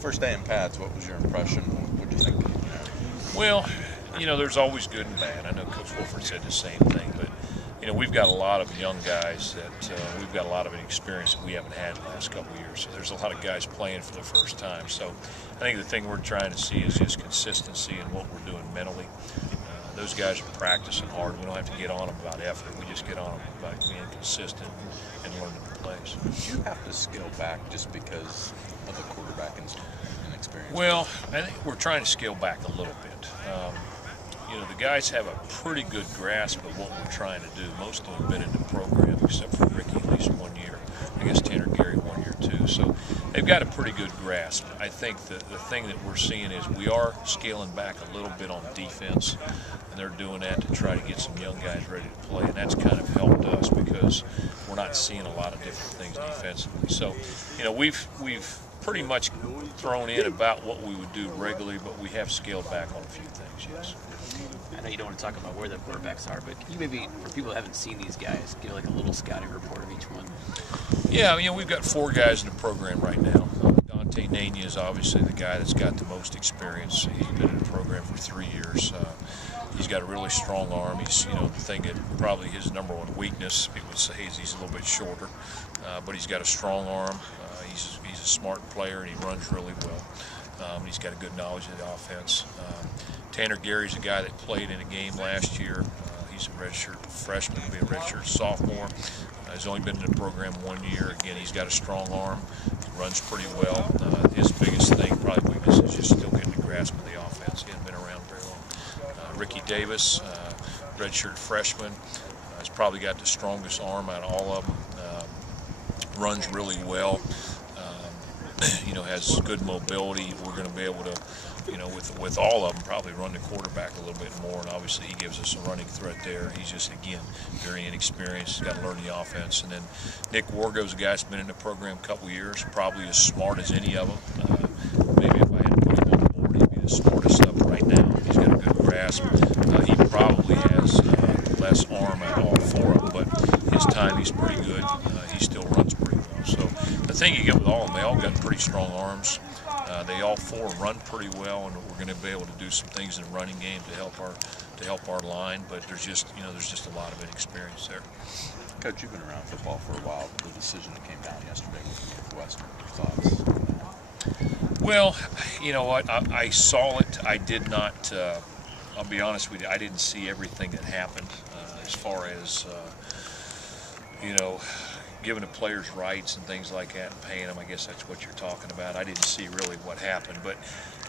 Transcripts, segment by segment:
First day in pads, what was your impression? What did you think? Well, there's always good and bad. I know Coach Wolford said the same thing, but we've got a lot of young guys that we've got a lot of experience that we haven't had in the last couple of years. So there's a lot of guys playing for the first time. So I think the thing we're trying to see is just consistency in what we're doing mentally. Those guys are practicing hard. We don't have to get on them about effort. We just get on them about being consistent and learning the plays. Do you have to scale back just because of the quarterback inexperience? Well, I think we're trying to scale back a little bit. The guys have a pretty good grasp of what we're trying to do. Most of them have been in the program, except for Ricky, at least 1 year. I guess Tanner Gary 1 year too. So they've got a pretty good grasp. I think the thing that we're seeing is we are scaling back a little bit on defense, and they're doing that to try to get some young guys ready to play, and that's kind of helped us because we're not seeing a lot of different things defensively. So, we've pretty much thrown in about what we would do regularly, but we have scaled back on a few things, yes. I know you don't want to talk about where the quarterbacks are, but can you maybe, for people who haven't seen these guys, give like a little scouting report of each one? Yeah, we've got 4 guys in the program right now. Dante Nania is obviously the guy that's got the most experience. He's been in the program for 3 years. He's got a really strong arm. He's, the thing that probably his number one weakness, people would say, is he's a little bit shorter, but he's got a strong arm. He's a smart player, and he runs really well. He's got a good knowledge of the offense. Tanner Gary's a guy that played in a game last year. He's a redshirt freshman, he'll be a redshirt sophomore. He's only been in the program 1 year. Again, he's got a strong arm. He runs pretty well. His biggest thing, probably weakness, is just still getting the grasp of the offense. He hasn't been around very long. Ricky Davis, redshirt freshman, has probably got the strongest arm out of all of them. Runs really well. Has good mobility. We're going to be able to, with all of them, probably run the quarterback a little bit more, and obviously he gives us a running threat there. He's just, again, very inexperienced. He's got to learn the offense. And then Nick Wargo's a guy that's been in the program a couple years, probably as smart as any of them. Maybe if I had to put him on the board, he'd be the smartest of them right now. He's got a good grasp. He probably has less arm out of all 4 of them, but his timing's pretty good. He still runs pretty well. So the thing you get with all of them, they all got pretty strong arms. They all 4 run pretty well, and we're going to be able to do some things in the running game to help our line. But there's just a lot of inexperience there. Coach, you've been around football for a while. The decision that came down yesterday with Northwestern, your thoughts? Well, you know what? I saw it. I did not. I'll be honest with you. I didn't see everything that happened as far as giving the players rights and things like that and paying them. I guess that's what you're talking about. I didn't see really what happened, but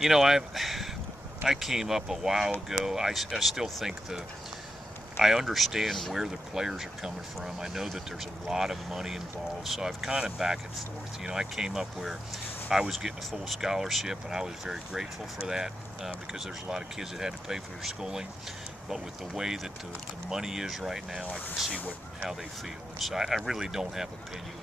I came up a while ago. I still think I understand where the players are coming from. I know that there's a lot of money involved, so I've kind of back and forth. I came up where I was getting a full scholarship, and I was very grateful for that because there's a lot of kids that had to pay for their schooling. But with the way that the money is right now, I can see how they feel. And so I really don't have an opinion